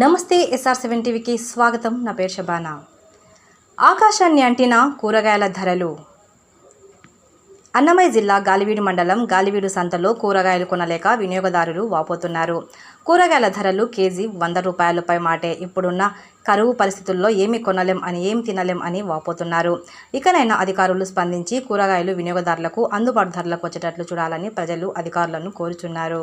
నమస్తే SR seven టీవీకి స్వాగతం. నా పేరు షబానా. ఆకాశాన్ని అంటిన కూరగాయల ధరలు. అన్నమయ్య జిల్లా గాలివీడు మండలం గాలివీడు సంతలో కూరగాయలు కొనలేక వినియోగదారులు వాపోతున్నారు. కూరగాయల ధరలు కేజీ వంద రూపాయలపై మాటే. ఇప్పుడున్న కరువు పరిస్థితుల్లో ఏమి కొనలేం అని ఏం తినలేం అని వాపోతున్నారు. ఇకనైనా అధికారులు స్పందించి కూరగాయలు వినియోగదారులకు అందుబాటు ధరలకు వచ్చేటట్లు చూడాలని ప్రజలు అధికారులను కోరుచున్నారు.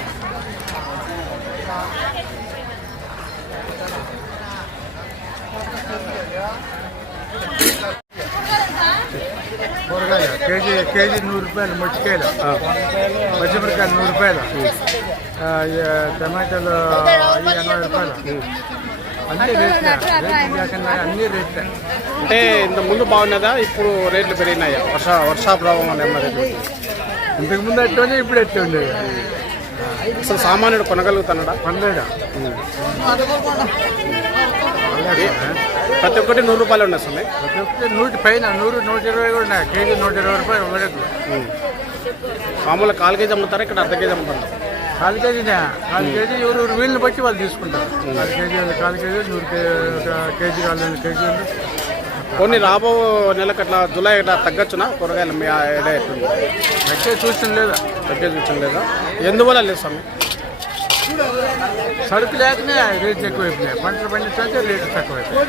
కూరగాయ కేజీ కేజీ నూరు రూపాయలు మొచ్చికాయలు పచ్చిమిరకాయలు నూరు రూపాయలు. టమాటాలు ఎనభై రూపాయలు. అన్ని రేట్లే. అన్ని రేట్లే. అంటే ఇంత ముందు బాగున్నదా? ఇప్పుడు రేట్లు పెరిగినాయా? వర్ష వర్షాభావం వల్ల ఏమన్నా రేట్లు. ఇంతకు ముందు ఎట్టుండే ఇప్పుడు ఎట్టు ఉండేది. అసలు సామాన్యుడు కొనగలుగుతున్నాడా పన్నెండు? ప్రతి ఒక్కటి నూరు రూపాయలు ఉన్నాయి అసలు ప్రతి ఒక్కటి నూటి పైన నూరు నూట ఇరవై కూడా ఉన్నాయి. కేజీ నూట ఇరవై రూపాయలు ఇవ్వలేదు. మామూలుగా కాలు కేజీ అమ్ముతారా ఇక్కడ అర్ధ కేజీ అమ్ముతారా? కాలు కేజీనే. కాలు కేజీ ఎవరు వీళ్ళని బట్టి వాళ్ళు తీసుకుంటారు. కాలు కేజీ కాలు కేజీ నూరు కేజీ కేజీ కాలు కేజీ ఉంది. కొన్ని రాబో నెలకు అట్లా జూలై ఇట్లా తగ్గచ్చునా? కూరగాయలు మీ ఐడియా ఎట్లుంది? అయితే చూసిన లేదా? తగ్గే చూసిన లేదా? ఎందువల్ల లేదు స్వామి? సరుకు లేకనే రేట్లు ఎక్కువైపోయినాయి. పంటలు పండించే రేట్లు తక్కువైపోయాయి